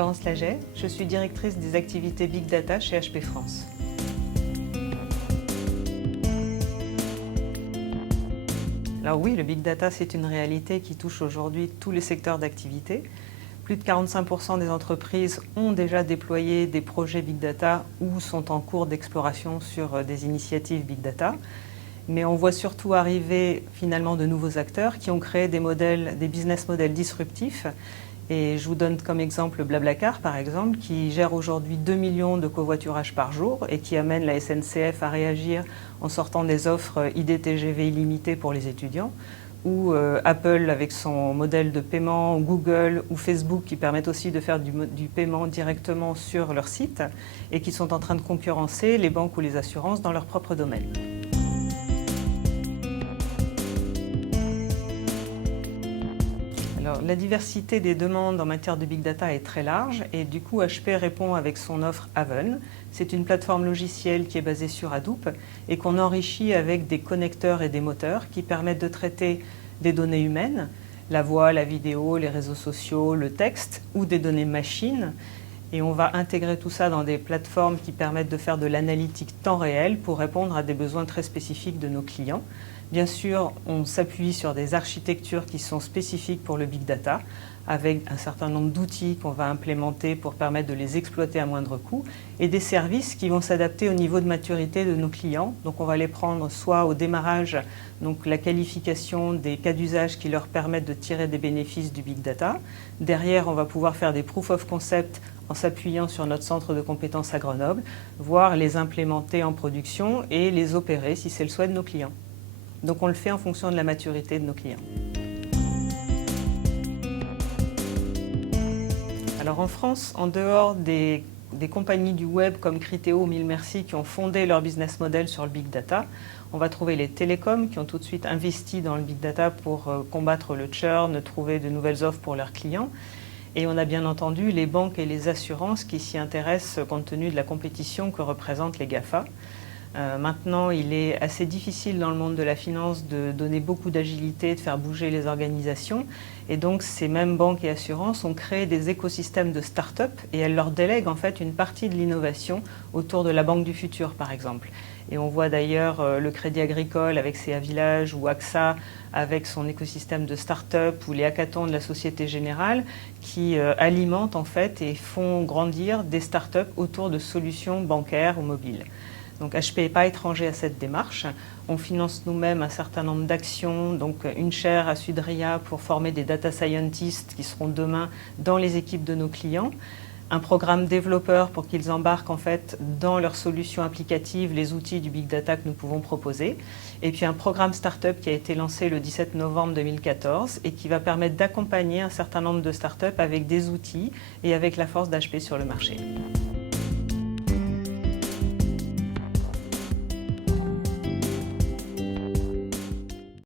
Florence Laget, je suis directrice des activités Big Data chez HP France. Alors oui, le Big Data, c'est une réalité qui touche aujourd'hui tous les secteurs d'activité. Plus de 45% des entreprises ont déjà déployé des projets Big Data ou sont en cours d'exploration sur des initiatives Big Data. Mais on voit surtout arriver finalement de nouveaux acteurs qui ont créé des business models disruptifs. Et je vous donne comme exemple Blablacar, par exemple, qui gère aujourd'hui 2 millions de covoiturages par jour et qui amène la SNCF à réagir en sortant des offres IDTGV illimitées pour les étudiants, ou Apple avec son modèle de paiement, Google ou Facebook qui permettent aussi de faire du paiement directement sur leur site et qui sont en train de concurrencer les banques ou les assurances dans leur propre domaine. Alors, la diversité des demandes en matière de Big Data est très large et du coup HP répond avec son offre Haven. C'est une plateforme logicielle qui est basée sur Hadoop et qu'on enrichit avec des connecteurs et des moteurs qui permettent de traiter des données humaines, la voix, la vidéo, les réseaux sociaux, le texte ou des données machines. Et on va intégrer tout ça dans des plateformes qui permettent de faire de l'analytique temps réel pour répondre à des besoins très spécifiques de nos clients. Bien sûr, on s'appuie sur des architectures qui sont spécifiques pour le Big Data, avec un certain nombre d'outils qu'on va implémenter pour permettre de les exploiter à moindre coût, et des services qui vont s'adapter au niveau de maturité de nos clients. Donc on va les prendre soit au démarrage, donc la qualification des cas d'usage qui leur permettent de tirer des bénéfices du Big Data. Derrière, on va pouvoir faire des proof of concept en s'appuyant sur notre centre de compétences à Grenoble, voire les implémenter en production et les opérer si c'est le souhait de nos clients. Donc on le fait en fonction de la maturité de nos clients. Alors en France, en dehors des compagnies du web comme Criteo ou Mille Merci qui ont fondé leur business model sur le Big Data, on va trouver les télécoms qui ont tout de suite investi dans le Big Data pour combattre le churn, trouver de nouvelles offres pour leurs clients. Et on a bien entendu les banques et les assurances qui s'y intéressent compte tenu de la compétition que représentent les GAFA. Maintenant, il est assez difficile dans le monde de la finance de donner beaucoup d'agilité, de faire bouger les organisations. Et donc, ces mêmes banques et assurances ont créé des écosystèmes de start-up et elles leur délèguent en fait une partie de l'innovation autour de la banque du futur, par exemple. Et on voit d'ailleurs le Crédit Agricole avec ses A-Village ou AXA avec son écosystème de start-up ou les hackathons de la Société Générale qui alimentent en fait et font grandir des start-up autour de solutions bancaires ou mobiles. Donc HP n'est pas étranger à cette démarche. On finance nous-mêmes un certain nombre d'actions, donc une chaire à Sudria pour former des data scientists qui seront demain dans les équipes de nos clients. Un programme développeur pour qu'ils embarquent en fait dans leurs solutions applicatives les outils du Big Data que nous pouvons proposer. Et puis un programme Startup qui a été lancé le 17 novembre 2014 et qui va permettre d'accompagner un certain nombre de startups avec des outils et avec la force d'HP sur le marché.